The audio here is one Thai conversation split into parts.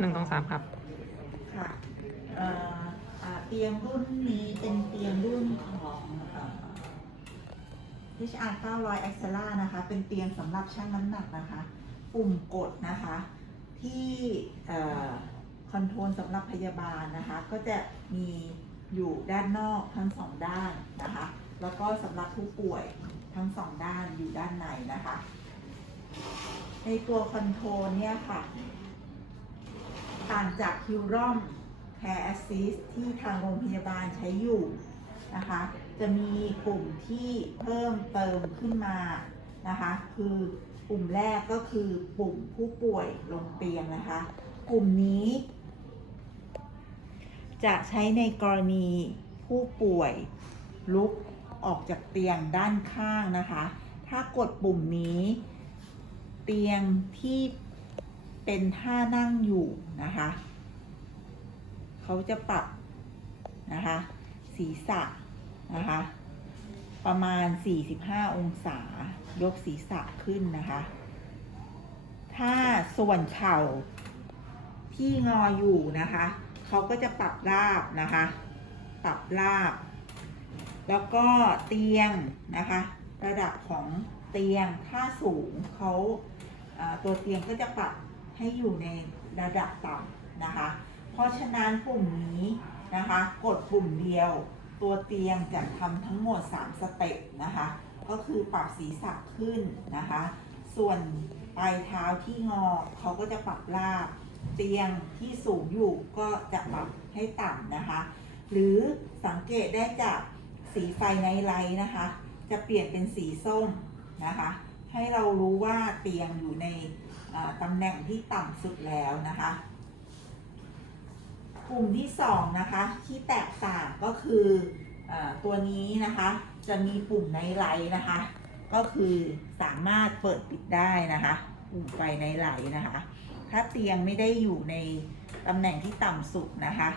หนึ่งสองสามครับ ค่ะเอ่ออ่าเตียงรุ่นนี้เป็นเตียงรุ่นของเอ่อ HR 900 Axela นะคะ เป็นเตียงสำหรับชั่งน้ำหนักนะคะ ปุ่มกดนะคะ ที่คอนโทรลสำหรับพยาบาลนะคะ ก็จะมีอยู่ด้านนอกทั้งสองด้านนะคะ แล้วก็สำหรับผู้ป่วยทั้งสองด้านอยู่ด้านในนะคะ ในตัวคอนโทรลเนี่ยค่ะ ต่างจากคิวรอม Care Assist ที่ทางโรงพยาบาลใช้อยู่นะคะ จะมีปุ่มที่เพิ่มเติมขึ้นมานะคะ คือปุ่มแรกก็คือปุ่มผู้ป่วยลงเตียงนะคะปุ่มนี้ จะใช้ในกรณีผู้ป่วยลุกออกจากเตียงด้านข้างนะคะ ถ้ากดปุ่มนี้ เตียงที่ เป็นท่านั่งอยู่นะคะ เขาจะปรับนะคะ ศีรษะนะคะ ประมาณ 45 องศายกศีรษะขึ้นนะคะ ถ้าส่วนเข่าที่งออยู่นะคะ เขาก็จะปรับราบนะคะ ปรับราบ แล้วก็เตียงนะคะ ระดับของเตียงถ้าสูงเขาอ่าตัวเตียงก็จะปรับ ให้อยู่ในระดับต่ำนะคะ เพราะฉะนั้นปุ่มนี้นะคะกดปุ่มเดียวตัวเตียงจะทำทั้งหมด 3 สเต็ปนะคะ ก็คือปรับศีรษะขึ้นนะคะ ส่วนปลายเท้าที่งอเขาก็จะปรับราบเตียงที่สูงอยู่ก็จะปรับให้ต่ำนะคะ หรือสังเกตได้จากสีไฟในไลท์นะคะ จะเปลี่ยนเป็นสีส้มนะคะ ให้เรารู้ว่าเตียงอยู่ใน ตำแหน่งที่ต่ำสุดแล้วนะคะ กลุ่มที่สองนะคะที่แตกต่างก็คืออตัวนี้นะคะจะมีปุ่มในไลท์นะคะ ก็คือสามารถเปิดปิดได้นะคะปุ่มไฟในไลนะคะ ถ้าเตียงไม่ได้อยู่ในตำแหน่งที่ต่ำสุดนะคะ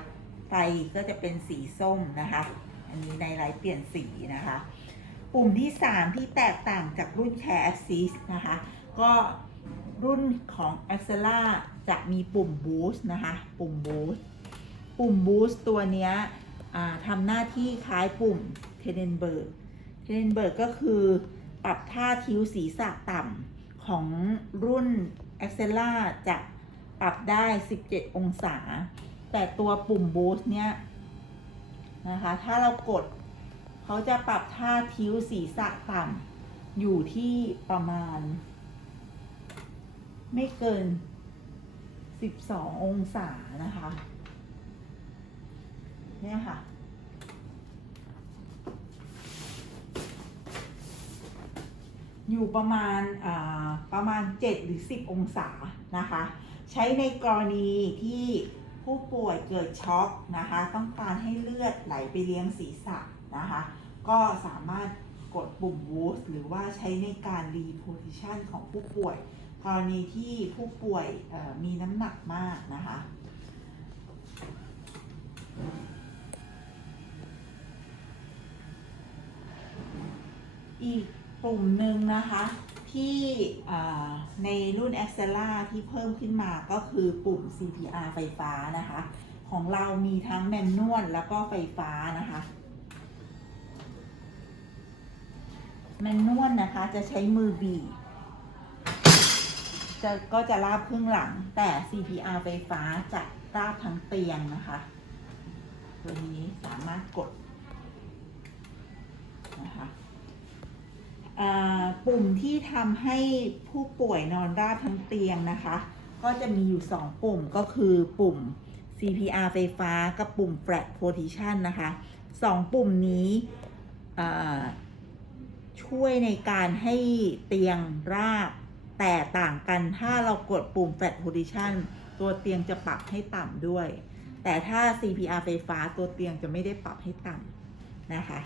ไฟก็จะเป็นสีส้มนะคะ อันนี้ในไลเปลี่ยนสีนะคะ ปุ่มที่ 3 ที่แตกต่างจากรุ่น Care Assist นะคะ ก็ รุ่นของ a x e l a จะมีปุ่ม Boost นะคะ ปุ่ม Boost ปุ่ม Boost ตัวนี้ทำหน้าที่คล้ายปุ่ม t e n e n b e r g t e n e n b e r g ก็คือปรับท่าทิ้วศีรษะต่ำของรุ่น a x e l a จะปรับได้ 17 องศา แต่ตัวปุ่ม Boost เนี้ยนะคะ ถ้าเรากดเขาจะปรับท่าทิ้วศีรษะต่ำอยู่ที่ประมาณ ไม่เกิน 12 องศานะคะ เนี่ยค่ะ อยู่ประมาณประมาณ 7 หรือ 10 องศานะคะ ใช้ในกรณีที่ผู้ป่วยเกิดช็อกนะคะ ต้องการให้เลือดไหลไปเลี้ยงศีรษะนะคะ ก็สามารถกดปุ่ม boost หรือว่าใช้ในการ reposition ของผู้ป่วย กรณีที่ผู้ป่วยมีน้ำหนักมากนะคะอีกปุ่มหนึ่งนะคะที่ในรุ่น a x e l a ที่เพิ่มขึ้นมาก็คือปุ่ม CPR ไฟฟ้านะคะ ของเรามีทั้งแมนนวลแล้วก็ไฟฟ้านะคะแมนนวลนะคะจะใช้มือบีบ จะก็จะราบครึ่งหลัง แต่ CPR ไฟฟ้าจะราบทั้งเตียงนะคะ ตัวนี้สามารถกดนะคะปุ่มที่ทำให้ผู้ป่วยนอนราบทั้งเตียงนะคะ ก็จะมีอยู่ 2 ปุ่มก็คือปุ่ม CPR ไฟฟ้ากับปุ่ม Flat Position นะคะ 2 ปุ่มนี้ช่วยในการให้เตียงราบ แต่ต่างกันถ้าเรากดปุ่ม Flat Position ตัวเตียงจะปรับให้ต่ำด้วย แต่ถ้า CPR ไฟฟ้าตัวเตียงจะไม่ได้ปรับให้ต่ำนะคะ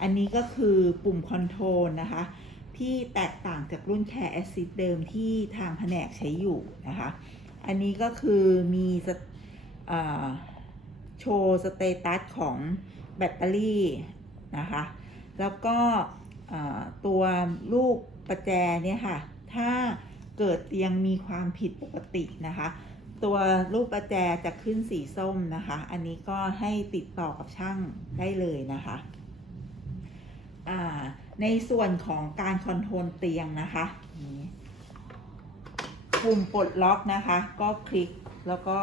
อันนี้ก็คือปุ่มคอนโทรลนะคะ ที่แตกต่างจากรุ่น Care Assist เดิมที่ทางแผนกใช้อยู่นะคะ อันนี้ก็คือมีอโชว์สเตตัสของแบตเตอรี่นะคะ แล้วก็ตัวลูกประแจเนี่ยค่ะ ถ้าเกิดเตียงมีความผิดปกตินะคะ ตัวรูปประแจจะขึ้นสีส้มนะคะ อันนี้ก็ให้ติดต่อกับช่างได้เลยนะคะในส่วนของการคอนโทรลเตียงนะคะปุ่มปลดล็อกนะคะ ก็คลิกแล้วก็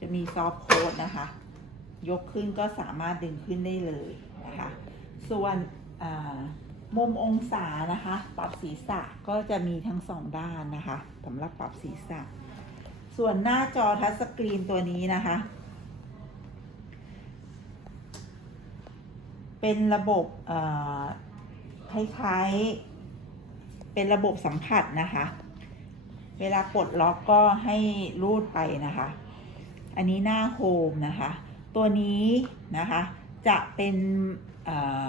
จะมีซอฟต์โค้ดนะคะ ยกขึ้นก็สามารถดึงขึ้นได้เลยนะคะ ส่วนอ่า มุมองศานะคะ ปรับศีรษะก็จะมีทั้งสองด้านนะคะสำหรับปรับศีรษะ ส่วนหน้าจอทัชสกรีนตัวนี้นะคะ เป็นระบบคล้ายๆ เป็นระบบสัมผัสนะคะ เวลาปลดล็อกก็ให้รูดไปนะคะ อันนี้หน้าโฮมนะคะ ตัวนี้นะคะจะเป็นอ่อ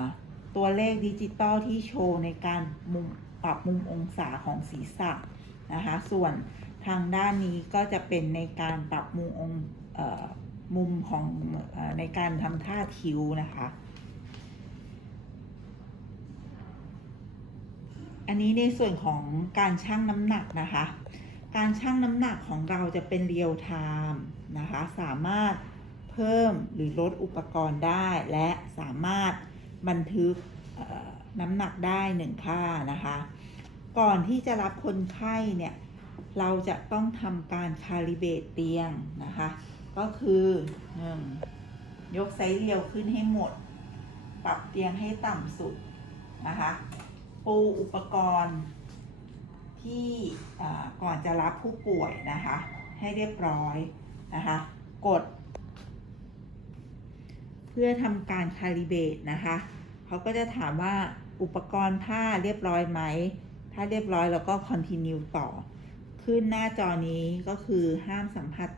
ตัวเลขดิจิตอลที่โชว์ในการมุมปรับมุมองศาของศีรษะนะคะ ส่วนทางด้านนี้ก็จะเป็นในการปรับมุมองมุมของออในการทำท่าคิ้วนะคะ อันนี้ในส่วนของการชั่งน้ำหนักนะคะ การชั่งน้ำหนักของเราจะเป็นเรียลไทม์นะคะ สามารถเพิ่มหรือลดอุปกรณ์ได้และสามารถ บันทึกน้ำหนักได้หนึ่งค่านะคะ ก่อนที่จะรับคนไข้เนี่ย เราจะต้องทำการคาลิเบตเตียงนะคะ ก็คือหนึ่งยกไซส์เรียวขึ้นให้หมด ปรับเตียงให้ต่ำสุดนะคะ ปูอุปกรณ์ที่ก่อนจะรับผู้ป่วยนะคะ ให้เรียบร้อยนะคะ กด เพื่อทำการคาลิเบตนะคะเขาก็จะถามว่าอุปกรณ์ผ้าเรียบร้อยไหม ถ้าเรียบร้อยแล้วก็ continue ต่อ ขึ้นหน้าจอนี้ก็คือห้ามสัมผัส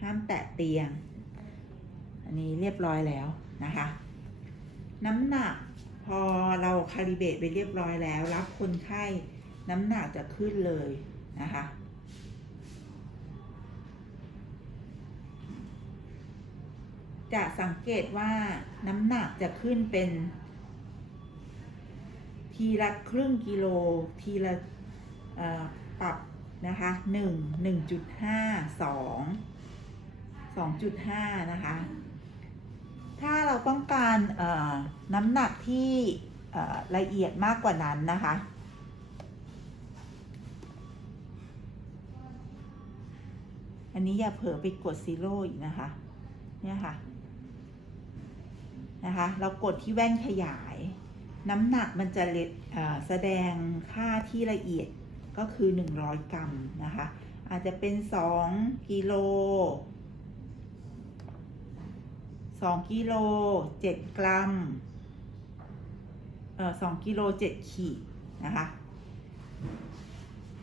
ห้ามแตะเตียง อันนี้เรียบร้อยแล้วนะคะ น้ำหนักพอเราคาลิเบตไปเรียบร้อยแล้ว รับคนไข้น้ำหนักจะขึ้นเลยนะคะ จะสังเกตว่าน้ำหนักจะขึ้นเป็น ทีละครึ่งกิโล ทีละปรับนะคะหนึ่งหนึ่งจุดห้าสองสองจุดห้านะคะ ถ้าเราต้องการน้ำหนักที่ละเอียดมากกว่านั้นนะคะอันนี้อย่าเผลอไปกดซีโร่อีกนะคะ เนี่ยค่ะ นะคะ เรากดที่แว่นขยาย น้ำหนักมันจะเลเอ่อแสดงค่าที่ละเอียดก็คือ 100 กรัมนะคะ อาจจะเป็น 2 กิโล 2 กิโล 7 กรัมเอ่อ2กิโล 7 ขีดนะคะ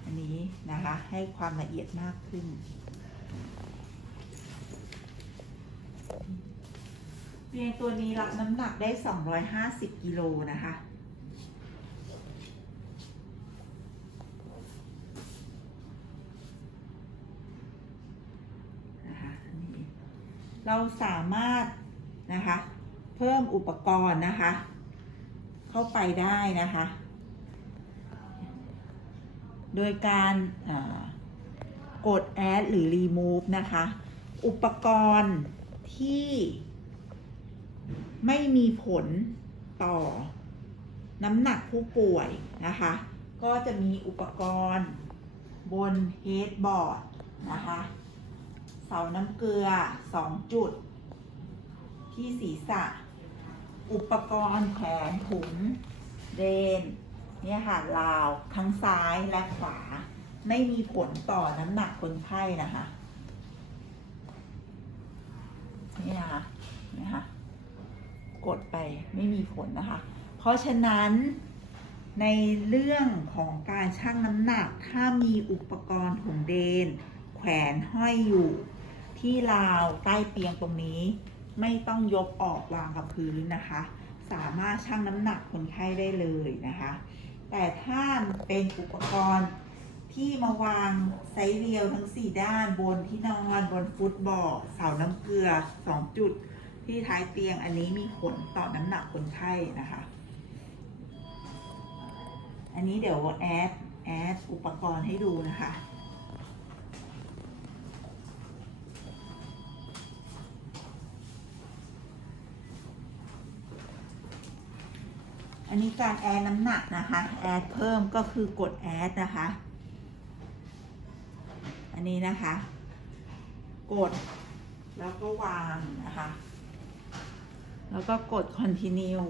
อันนี้นะคะ ให้ความละเอียดมากขึ้น เตียงตัวนี้รับน้ำหนักได้ 250 กิโลนะคะนะคะอันนี้เราสามารถนะคะ เพิ่มอุปกรณ์นะคะ เข้าไปได้นะคะ โดยการกด add หรือ remove นะคะ อุปกรณ์ที่ ไม่มีผลต่อน้ำหนักผู้ป่วยนะคะ ก็จะมีอุปกรณ์บนเฮดบอร์ดนะคะเสาน้ำเกลือ 2 จุด ที่ศีรษะ อุปกรณ์แขนถุงเดนเนี่ยค่ะราวทั้งซ้ายและขวา ไม่มีผลต่อน้ำหนักคนไข้นะคะนี่นะคะนี่ค่ะ กดไปไม่มีผลนะคะ เพราะฉะนั้นในเรื่องของการชั่งน้ำหนัก ถ้ามีอุปกรณ์ถุงเดน แขวนห้อยอยู่ ที่ราวใต้เตียงตรงนี้ ไม่ต้องยกออกวางกับพื้นนะคะ สามารถชั่งน้ำหนักคนไข้ได้เลยนะคะ แต่ถ้าเป็นอุปกรณ์ที่มาวางไซส์เรียวทั้ง 4 ด้านบนที่นอนบนฟุตบอลเสาน้ำเกลือ 2 จุด ที่ท้ายเตียงอันนี้มีผลต่อน้ำหนักคนไข้นะคะ อันนี้เดี๋ยวแอดแอดอุปกรณ์ให้ดูนะคะ อันนี้การแอดน้ำหนักนะคะ แอดเพิ่มก็คือกดแอดนะคะ อันนี้นะคะ กดแล้วก็วางนะคะ แล้วก็กด continue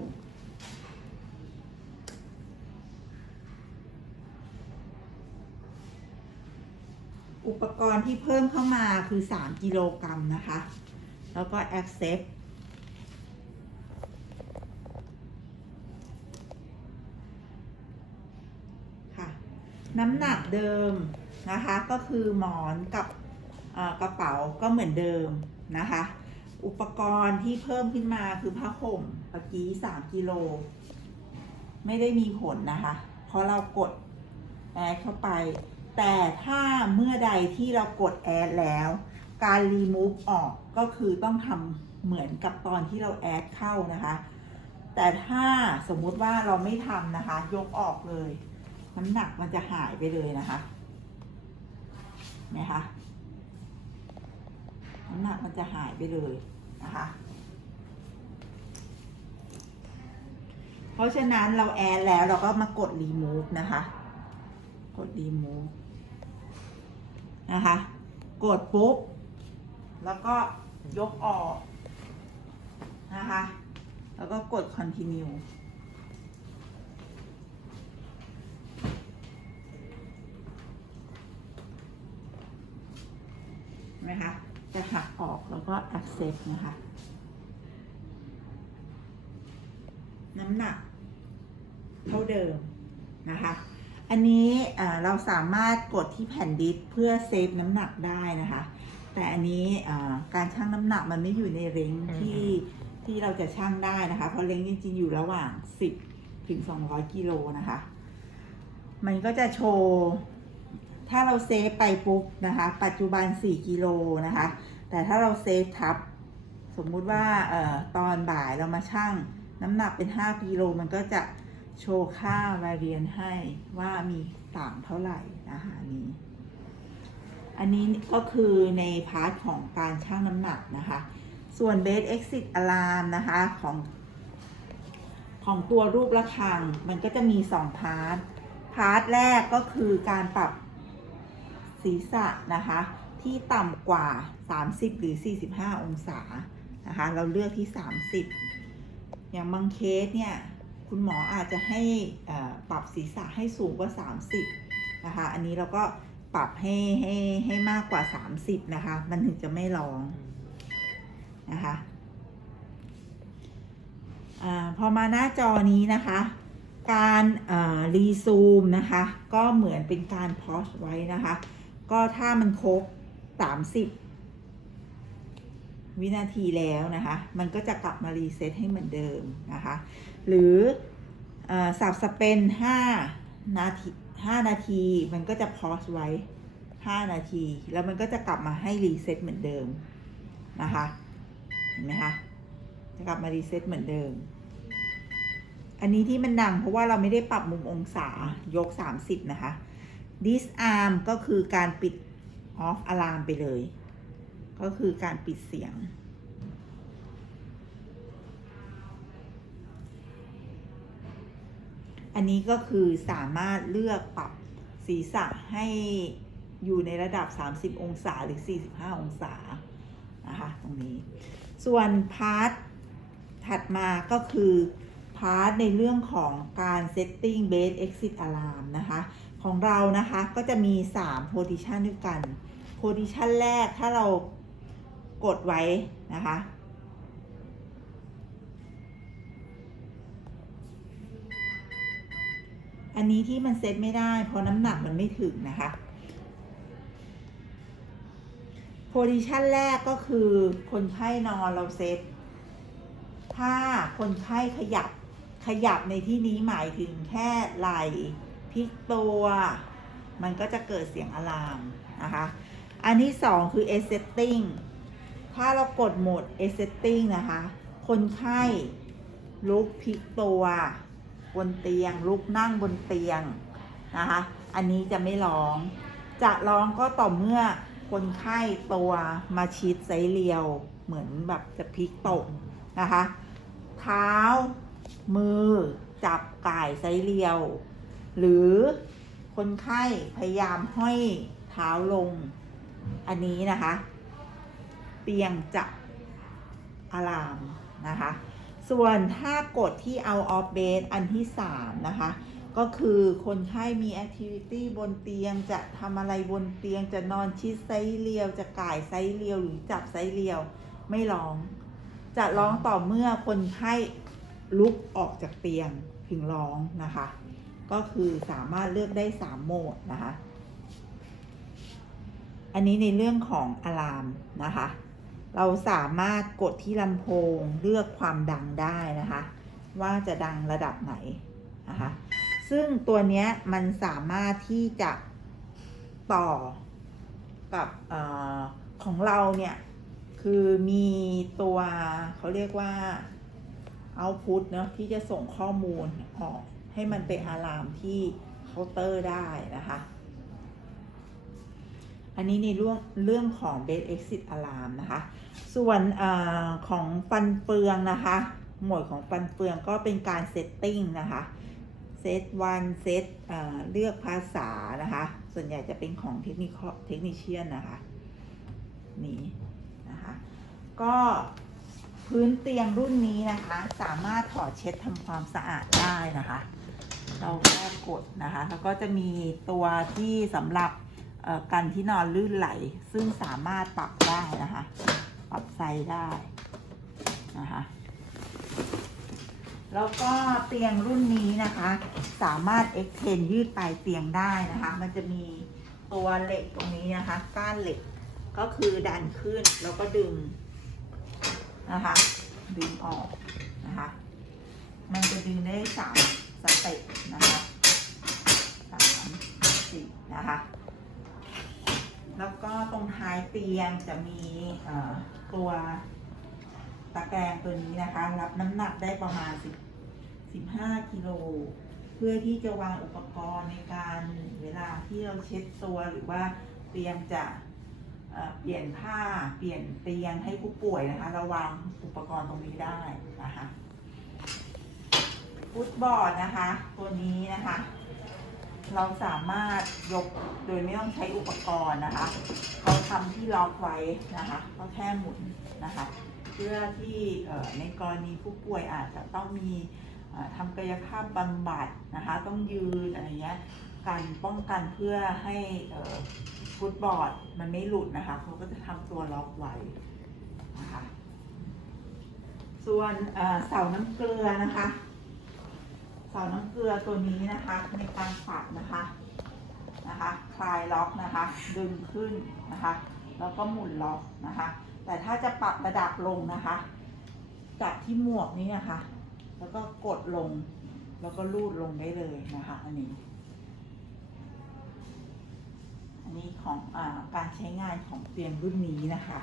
อุปกรณ์ที่เพิ่มเข้ามาคือ 3 กิโลกรัมนะคะ แล้วก็ accept ค่ะ น้ำหนักเดิมนะคะ ก็คือหมอนกับกระเป๋าก็เหมือนเดิมนะคะ อุปกรณ์ที่เพิ่มขึ้นมาคือผ้าห่มเมื่อกี้3กิโล ไม่ได้มีผลนะคะ เพราะเรากดแอดเข้าไป แต่ถ้าเมื่อใดที่เรากดแอดแล้ว การรีมูฟออกก็คือต้องทำเหมือนกับตอนที่เราแอดเข้านะคะ แต่ถ้าสมมุติว่าเราไม่ทำนะคะ ยกออกเลย น้ำหนักมันจะหายไปเลยนะคะเนไหมคะ น้ำหนักมันจะหายไปเลยนะคะ เพราะฉะนั้นเราแอดแล้วเราก็มากด remove นะคะ กด remove นะคะ กดปุ๊บ แล้วก็ยกออกนะคะ แล้วก็กด continue นะคะ จะหักออกแล้วก็ accept นะคะ น้ำหนัก เท่าเดิมนะคะ อันนี้อ่าเราสามารถกดที่แผ่นดิสก์เพื่อเซฟน้ำหนักได้นะคะ แต่อันนี้อ่าการชั่งน้ำหนักมันไม่อยู่ในเรงที่ที่เราจะชั่งได้นะคะ เพราะเรงจริงๆอยู่ระหว่าง 10 ถึง 200 กิโลนะคะ มันก็จะโชว์ ถ้าเราเซฟไปปุ๊บนะคะ ปัจจุบัน 4 กิโลนะคะ แต่ถ้าเราเซฟทับ สมมุติว่าเอ่อตอนบ่ายเรามาชั่ง น้ำหนักเป็น 5 กิโลมันก็จะโชว์ค่า variance ให้ว่ามีต่างเท่าไหร่นะคะนนี้ อันนี้ก็คือในพาร์ทของการชั่งน้ำหนักนะคะ ส่วน base exit alarm นะคะของของตัวรูประฆังมันก็จะมี 2 พาร์ท พาร์ทแรกก็คือการปรับ ศีรษะนะคะ ที่ต่ำกว่า 30 หรือ 45 องศานะคะ เราเลือกที่ 30 อย่างบางเคสเนี่ยคุณหมออาจจะให้อ่อปรับศีรษะให้สูงกว่า 30 นะคะ อันนี้เราก็ปรับให้ให้ให้มากกว่า 30 นะคะ มันถึงจะไม่ร้องนะคะอาพอมาหน้าจอนี้นะคะ การรีซูมนะคะ ก็เหมือนเป็นการพอสไว้นะคะ ก็ถ้ามันครบ30วินาทีแล้วนะคะ มันก็จะกลับมารีเซ็ตให้เหมือนเดิมนะคะ หรือสับสเปน5นาที5นาที มันก็จะพอสไว้5นาที แล้วมันก็จะกลับมาให้รีเซ็ตเหมือนเดิมนะคะ เห็นไหมคะ จะกลับมารีเซ็ตเหมือนเดิม อันนี้ที่มันดังเพราะว่าเราไม่ได้ปรับมุมองศายก30นะคะ disarm ก็คือการปิด off alarm ไปเลย ก็คือการปิดเสียง อันนี้ก็คือสามารถเลือกปรับศีรษะให้อยู่ในระดับ 30 องศาหรือ 45 องศา นะคะ ตรงนี้ ส่วนพาร์ทถัดมาก็คือพาร์ทในเรื่องของการ setting base exit alarm นะคะ ของเรานะคะก็จะมี 3 position ด้วยกัน position แรกถ้าเรากดไว้นะคะ อันนี้ที่มันเซตไม่ได้เพราะน้ำหนักมันไม่ถึงนะคะโพซิชันแรกก็คือคนไข้นอนเราเซตถ้าคนไข้ขยับขยับในที่นี้หมายถึงแค่ไหล่ พลิกตัว มันก็จะเกิดเสียงอะลามนะคะ อันที่สองคือ S setting ถ้าเรากดโหมด S setting นะคะ คนไข้ลุกพลิกตัวบนเตียง ลุกนั่งบนเตียงนะคะ อันนี้จะไม่ร้อง จะร้องก็ต่อเมื่อคนไข้ตัวมาชิดไซเรียวเหมือนแบบจะพลิกตกนะคะ เท้ามือจับก่ายไซเรียว หรือคนไข้พยายามห้อยเท้าลง อันนี้นะคะ เตียงจะอะลามนะคะ ส่วนถ้ากดที่ out of bed อันที่ 3 นะคะ ก็คือคนไข้มี activity บนเตียงจะทำอะไรบนเตียงจะนอนชิดไซส์เรียว จะก่ายไซส์เรียวหรือจับไซส์เรียวไม่ร้อง จะร้องต่อเมื่อคนไข้ลุกออกจากเตียงถึงร้องนะคะ ก็คือสามารถเลือกได้ 3 โหมดนะคะ อันนี้ในเรื่องของอะลามนะคะ เราสามารถกดที่ลำโพงเลือกความดังได้นะคะ ว่าจะดังระดับไหนนะคะ ซึ่งตัวนี้มันสามารถที่จะต่อกับอของเราเนี่ย คือมีตัวเขาเรียกว่า output เนอะที่จะส่งข้อมูลออก ให้มันเป็นอะลามที่เคาน์เตอร์ได้นะคะ อันนี้ในเรื่องเรื่องของ base exit alarm นะคะ ส่วนอของฟันเฟืองนะคะ หมวดของฟันเฟืองก็เป็นการ setting นะคะเซตวันเซตเลือกภาษานะคะ ส่วนใหญ่จะเป็นของเทคนิคเทคนิเชียนนะคะ นี่นะคะ ก็พื้นเตียงรุ่นนี้นะคะ สามารถถอดเช็ดทำความสะอาดได้นะคะ เราแค่กดนะคะแล้วก็จะมีตัวที่สำหรับกันที่นอนลื่นไหล ซึ่งสามารถปรับได้นะคะ ปรับไซส์ได้นะคะแล้วก็เตียงรุ่นนี้นะคะ สามารถ extend ยืดปลายเตียงได้นะคะ มันจะมีตัวเหล็กตรงนี้นะคะ ก้านเหล็กก็คือดันขึ้นแล้วก็ดึงนะคะ ดึงออกนะคะ มันจะดึงได้สาม สเต็ปนะคะสามสี่นะคะ แล้วก็ตรงท้ายเตียงจะมีตัวตะแกรงตัวนี้นะคะ รับน้ำหนักได้ประมาณ10 15กิโลเพื่อที่จะวางอุปกรณ์ในการเวลาที่เราเช็ดตัวหรือว่าเตรียมจะเอ่อเปลี่ยนผ้าเปลี่ยนเตียงให้ผู้ป่วยนะคะเราวางอุปกรณ์ตรงนี้ได้นะคะ ฟุตบอร์ดนะคะ ตัวนี้นะคะ เราสามารถยกโดยไม่ต้องใช้อุปกรณ์นะคะเขาทำที่ล็อกไว้นะคะก็แค่หมุนนะคะ เพื่อที่ในกรณีผู้ป่วยอาจจะต้องมีทำกายภาพบำบัดนะคะ ต้องยืนอะไรเงี้ยการป้องกันเพื่อให้ฟุตบอร์ดมันไม่หลุดนะคะเขาก็จะทำตัวล็อกไว้นะคะส่วนเสาน้ำเกลือนะคะ สาวน้ำเกลือตัวนี้นะคะในการฝัดนะคะนะคะคลายล็อกนะคะ ดึงขึ้นนะคะ แล้วก็หมุนล็อกนะคะ แต่ถ้าจะปรับระดับลงนะคะ จากที่หมวกนี้นะคะ แล้วก็กดลง แล้วก็ลูดลงได้เลยนะคะ อันนี้ อันนี้ของอการใช้งานของเตียงรุ่นนี้นะคะ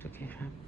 โอเคครับ